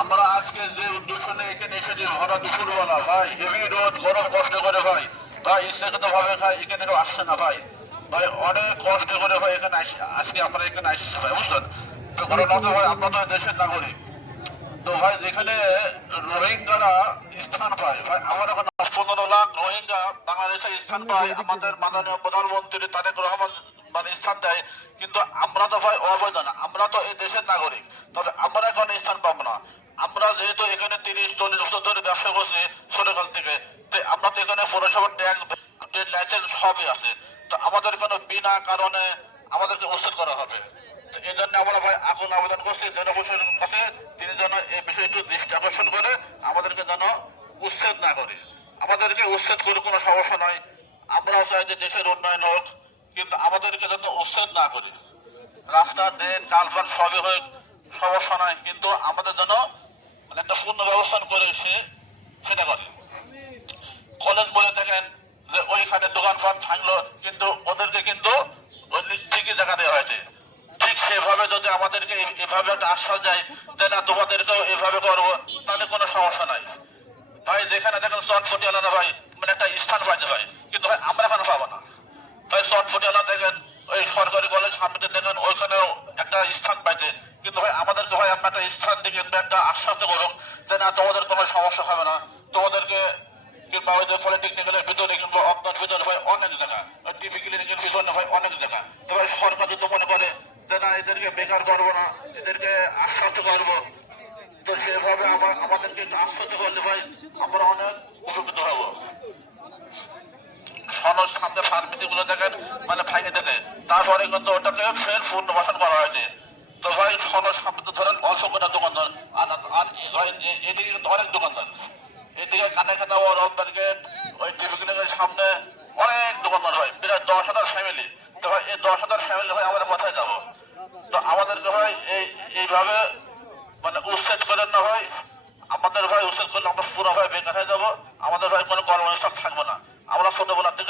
আমরা আজকে যে উদ্দেশ্য নিয়ে এখানে এসেছি ভরা দুপুরবেলা ভাই হেভি রোদ গরম কষ্ট করে ভাই ইচ্ছাকৃত ভাবে ভাই এখানে কেউ আসছে না ভাই অনেক কষ্ট করে ভাই এখানে আজকে আমরা এখানে আসছি ভাই বুঝলেন। তো কারণ ভাই আমরা তো দেশের নাগরিক, তো ভাই যেখানে রোহিঙ্গারা স্থান পায় ভাই আমার এখন 15 লাখ রোহিঙ্গা বাংলাদেশে স্থান পায়, আমাদের মাননীয় প্রধানমন্ত্রী তারেক রহমান স্থান দেয়, কিন্তু আমরা তো ভাই অবৈধ না, আমরা তো এই দেশের নাগরিক, তবে আমরা এখন স্থান পাবো না। আমরা যেহেতু এখানে 30-40 বছর ধরে ব্যবসা করছি ছোটকাল থেকে, আমরা তো এখানে পৌরসভার ট্যাক্স লাইসেন্স সবই আছে, তো আমাদের কোনো বিনা কারণে আমাদেরকে উচ্ছেদ করা হবে। এই জন্য আমরা ভাই এখন আবেদন করছি জনপ্রশাসনের কাছে, তিনি যেন এই বিষয়ে একটু দৃষ্টি আকর্ষণ করে আমাদেরকে যেন উচ্ছেদ না করে। আমাদেরকে উচ্ছেদ করে কোনো সমস্যা নয়, আমরাও চাই যে দেশের উন্নয়ন হোক, কিন্তু আমাদেরকে যেন উচ্ছেদ না করে। রাস্তা ড্রেন কালভার্ট সবই হয়ে সমস্যা নয়, কিন্তু আমাদের যেন একটা পূর্ণ ব্যবস্থা করে সেটা করে। কলেজ বলে থাকেন যে ওইখানে দোকানপাট ভাঙলো, কিন্তু ওদেরকে কিন্তু ঠিকই জায়গা দেওয়া হয়েছে। ঠিক সেভাবে যদি আমাদেরকে এভাবে একটা আশ্বাস যায় যে না তোমাদেরকেও এভাবে করবো, তাহলে কোনো সমস্যা নাই ভাই। যেখানে দেখেন চটপটিয়ালারা ভাই একটা স্থান পাইতে ভাই, কিন্তু ভাই আমরা এখানে পাবো না ভাই। চটপটিয়ালা দেখেন ওই সরকারি কলেজ সামনে দেখেন ওইখানেও একটা স্থান পাইতে, কিন্তু ভাই আমাদেরকে ভাই আমরা একটা স্থান দিকে একটা আশ্বাস করুন যে না তোমাদের কোনো সমস্যা হবে না, তোমাদেরকে কিংবা ওই যে পলিটেকনিক্যালের ভিতরে কিংবা আপনার ভিতরে ভাই অনেক জায়গা, টিভি ক্লিনিকের ভিতরে ভাই অনেক জায়গা, তো ভাই সরকার যদি মনে করে যে না এদেরকে বেকার করবো না, এদেরকে আশ্বাস করবো, তো সেভাবে আমাদেরকে আশ্বাস করলে ভাই আমরা অনেক উপকৃত হবো। সনদ সামনে ফার্মেসি গুলো দেখেন ভাঙে দেখে, তারপরে কিন্তু ওটাকে ফের পুনর্বাসন করা হয়েছে। তো ভাই সনদ সামনে ধরেন অসংখ্য দোকানদার, আর এদিকে কিন্তু অনেক দোকানদার, এদিকে কানে কানে রথবার্গেট ওই টিভি ক্লিনিকের সামনে অনেক দোকানদার ভাই, প্রায় 10,000 ফ্যামিলি। তো ভাই এই 10,000 ফ্যামিলি ভাই আমরা কোথায় যাবো? তো আমাদেরকে ভাই এইভাবে উচ্ছেদ করেন না ভাই, আমাদের ভাই উচ্ছেদ করলে আমরা পুরো ভাই বেকার হয়ে যাবো, আমাদের ভাই কোনো কর্মস্থল থাকবো না। আমরা ছোটবেলা থেকে